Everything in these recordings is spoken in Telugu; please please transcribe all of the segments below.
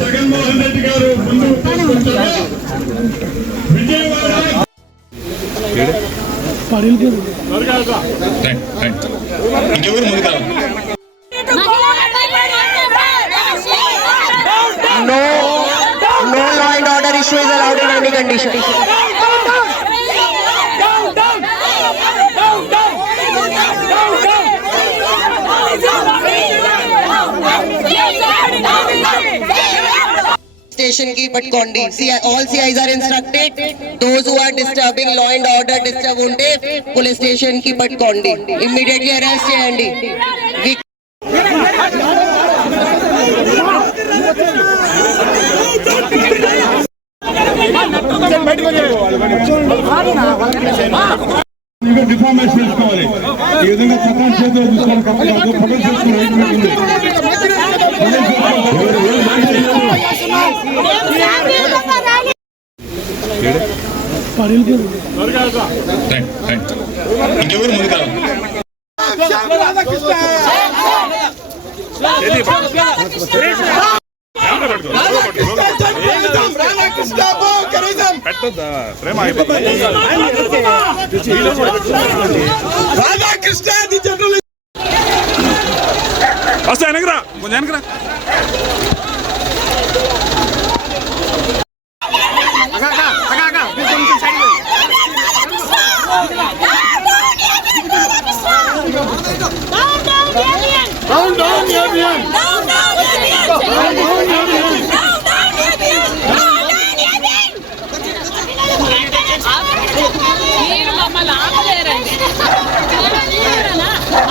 జగన్మోహన్ రెడ్డి గారు ఇంకెవరు ముందు No law and order issue is allowed in any condition. Station ki patkondi. All CIs are instructed. Those who are disturbing law and order disturb unte police station ki patkondi. Immediately arrest cheyandi. Deformation చేసుకోవాలి. ఈ విధంగా చట్టం చేతిలో తీసుకోవాలి. ప్రొటెక్ట్ చేసుకుని ఇంకెవరు ముందు పెట్టద్దా ప్రేమ రాధాకృష్ణ వస్తా వెనకరా కొంచెం వెనకరా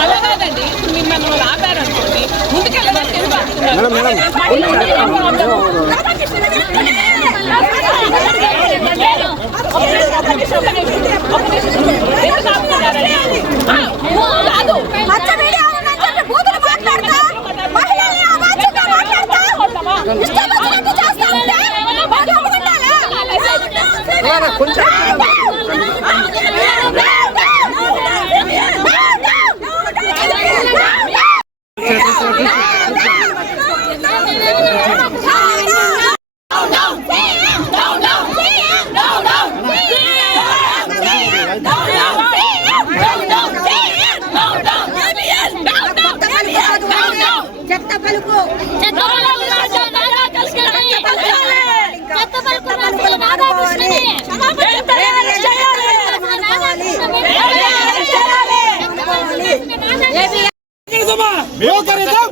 అలాగేదండి మీరు మమ్మల్ని ఆపారనుకోండి ముందుకెళ్ళడానికి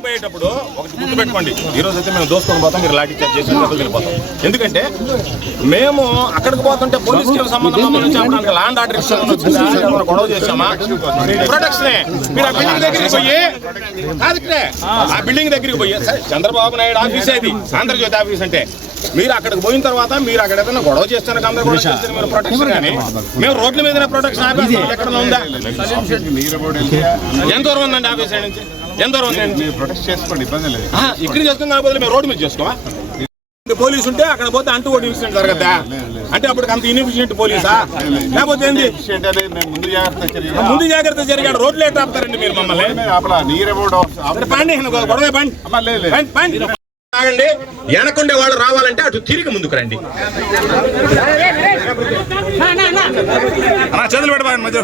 పోయేటప్పుడు ఒకటి గుర్తు పెట్టుకోండి. ఈ రోజు అయితే మేము దోసుకొని పోతాం, మీరు లాఠీ చార్జ్ చేసి వెళ్ళిపోతాం. ఎందుకంటే మేము అక్కడికి పోతుంటే పోలీసుకి సంబంధం మమ్మల్ని చెప్పడానికి ల్యాండ్ ఆర్డర్ ఇస్తామని గొడవ చేసామా? ప్రొటెక్షనే. మీరు ఆ బిల్డింగ్ దగ్గరికి పోయి ఆ బిల్డింగ్ దగ్గరికి పోయి చంద్రబాబు నాయుడు ఆఫీస్ అది, ఆంధ్రజ్యోతి ఆఫీస్ అంటే మీరు అక్కడికి పోయిన తర్వాత మీరు అక్కడ ఏదైనా గొడవ చేస్తాను అందరూ గొడవ చేస్తే మీరు ప్రొటెక్షన్ కానీ మేము రోడ్ల మీద ప్రొటెక్షన్ ఆఫీస్ ఎక్కడ ఉందా? ఎంత దూరం ఉందండి ఆఫీస్ నుంచి? ఎంత దూరం ఉందండి? ప్రొటెక్ట్ చేసుకోండి, ఇబ్బంది లేదు. ఇక్కడ చేసుకున్న బదులు మేము రోడ్డు మీద చేసుకోవా? పోలీసు ఉంటే అక్కడ పోతే అంటూ ఓటు ఇన్సిడెంట్ జరగద్దా? అంటే అప్పుడు అంత ఇన్ఎఫిషియెంట్ పోలీసా? లేకపోతే ఏంది? ముందు జాగ్రత్త జరిగాడు. రోడ్లు ఎట్లా ఆపుతారండి మీరు మమ్మల్ని? గొడవ పండి ఆగండి. వెనకుండే వాళ్ళు రావాలంటే అటు తిరిగి ముందుకు రండి. చదువులు పెట్టండి మధ్య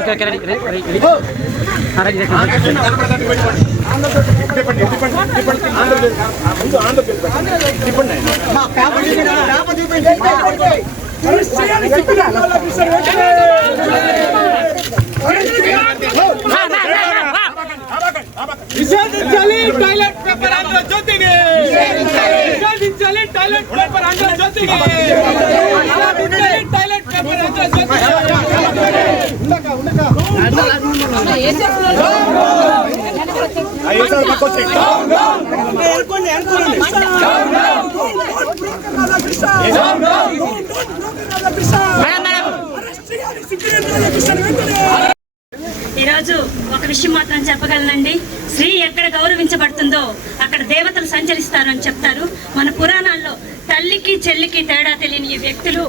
టాయిలెట్ పేపర్ ఆంధ్ర జ్యోతికి టాయిలెట్ పేపర్ ఆంధ్ర జ్యోతికి టాయిలెట్ పేపర్ ఆంధ్ర జ్యోతికి ఈరోజు ఒక విషయం మాత్రం చెప్పగలనండి. స్త్రీ ఎక్కడ గౌరవించబడుతుందో అక్కడ దేవతలు సంచరిస్తారని చెప్తారు. మన పురాణాల్లో తల్లికి చెల్లికి తేడా తెలియని ఈ వ్యక్తులు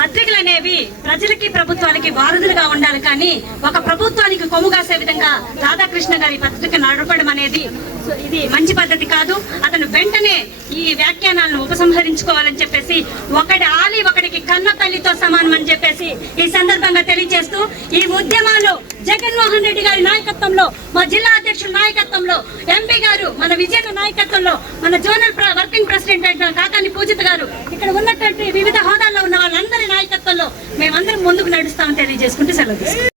పత్రికలు అనేవి ప్రజలకి ప్రభుత్వాలకి వారధులుగా ఉండాలి, కానీ ఒక ప్రభుత్వానికి కొమ్ముగాసే విధంగా రాధాకృష్ణ గారి పత్రిక నడపడం అనేది ఇది మంచి పద్ధతి కాదు. అతను వెంటనే ఈ వ్యాఖ్యానాలను ఉపసంహరించుకోవాలని చెప్పేసి, ఒకటి ఆలి ఒకటికి కన్న తల్లితో సమానం అని చెప్పేసి ఈ సందర్భంగా తెలియజేస్తూ, ఈ ఉద్యమాలు జగన్మోహన్ రెడ్డి గారి నాయకత్వంలో, మా జిల్లా అధ్యక్షుల నాయకత్వంలో, ఎంపీ గారు మన విజయన నాయకత్వంలో, మన జోనల్ వర్కింగ్ ప్రెసిడెంట్ కాకాని పూజిత గారు, ఇక్కడ ఉన్నటువంటి వివిధ హోదాల్లో ఉన్న వాళ్ళందరి నాయకత్వంలో మేమందరం ముందుకు నడుస్తామని తెలియజేసుకుంటూ సెలవు తీసుకుంటాం.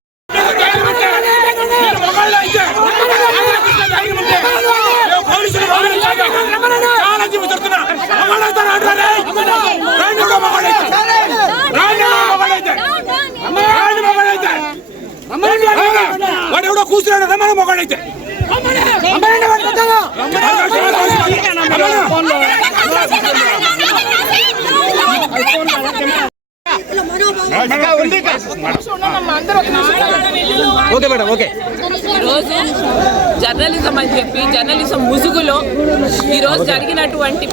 వాడు ఎవడో కూర్చున్నాడు రమ్మని మొగాడైతే ఈరోజు జర్నలిజం అని చెప్పి జర్నలిజం ముసుగులో ఈరోజు జరిగినటువంటి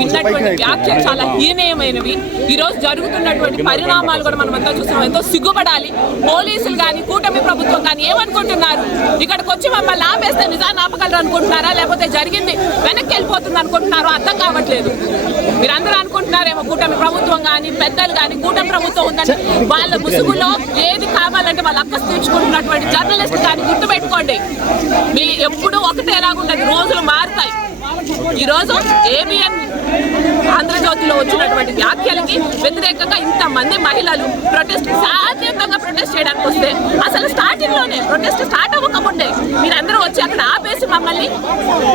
విన్నటువంటి వ్యాఖ్యలు చాలా హీనీయమైనవి. ఈరోజు జరుగుతున్నటువంటి పరిణామాలు కూడా మనం అంతా చూస్తున్నాం. ఎంతో సిగ్గుపడాలి. పోలీసులు కానీ కూటమి ప్రభుత్వం కానీ ఏమనుకుంటున్నారు? ఇక్కడికి వచ్చి మమ్మల్ని ఆపేస్తే నిజాన్ని ఆపగలరు అనుకుంటున్నారా, లేకపోతే జరిగింది వెనక్కి వెళ్ళిపోతుంది అనుకుంటున్నారో అర్థం కావట్లేదు. మీరందరూ అనుకుంటున్నారేమో కూటమి ప్రభుత్వం కానీ పెద్దలు కానీ కూటమి ప్రభుత్వం ఉందని. వాళ్ళ ముసుగులో ఏది కావాలంటే వాళ్ళ అక్కసు తీర్చుకుంటున్నటువంటి జర్నలిస్ట్ కానీ గుర్తుపెట్టుకోండి, మీ ఎప్పుడు ఒకటే ఎలాగుంటుంది, రోజులు మారుతాయి. ఈరోజు ఏబిఎన్ ఆంధ్రజ్యోతిలో వచ్చినటువంటి వ్యాఖ్యలకి వ్యతిరేకంగా ఇంతమంది మహిళలు శాంతియుతంగా ప్రొటెస్ట్ చేయడానికి వస్తే, అసలు స్టార్టింగ్ లోనే ప్రొటెస్ట్ స్టార్ట్ అవ్వకముందే మీరందరూ వచ్చి అక్కడ ఆపేసి మమ్మల్ని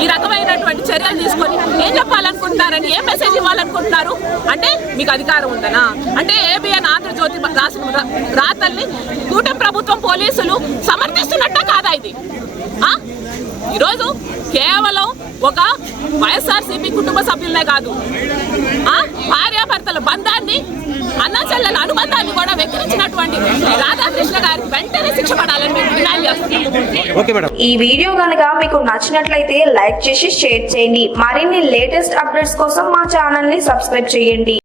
ఈ రకమైనటువంటి చర్యలు తీసుకొని ఏం చెప్పాలనుకుంటున్నారని, ఏం మెసేజ్ ఇవ్వాలనుకుంటున్నారు? అంటే మీకు అధికారం ఉందనా? అంటే ఏబిఎన్ ఆంధ్రజ్యోతి రాసిన రాతల్ని కూటమి ప్రభుత్వం పోలీసులు సమర్థిస్తున్నట్ట కాదా ఇది? ఈరోజు కేవలం ఒక వైఎస్ఆర్సీపీ కుటుంబ సభ్యులనే కాదు, భార్యాభర్తల బంధాన్ని, అన్నా చెల్లెల అనుబంధాన్ని కూడా వెక్కిరించినటువంటి రాధాకృష్ణ గారికి వెంటనే శిక్ష పడాలని మేము డిమాండ్ చేస్తున్నాం. ఈ వీడియో కనుక మీకు నచ్చినట్లయితే లైక్ చేసి షేర్ చేయండి. మరిన్ని లేటెస్ట్ అప్డేట్స్ కోసం మా ఛానల్ ని సబ్స్క్రైబ్ చేయండి.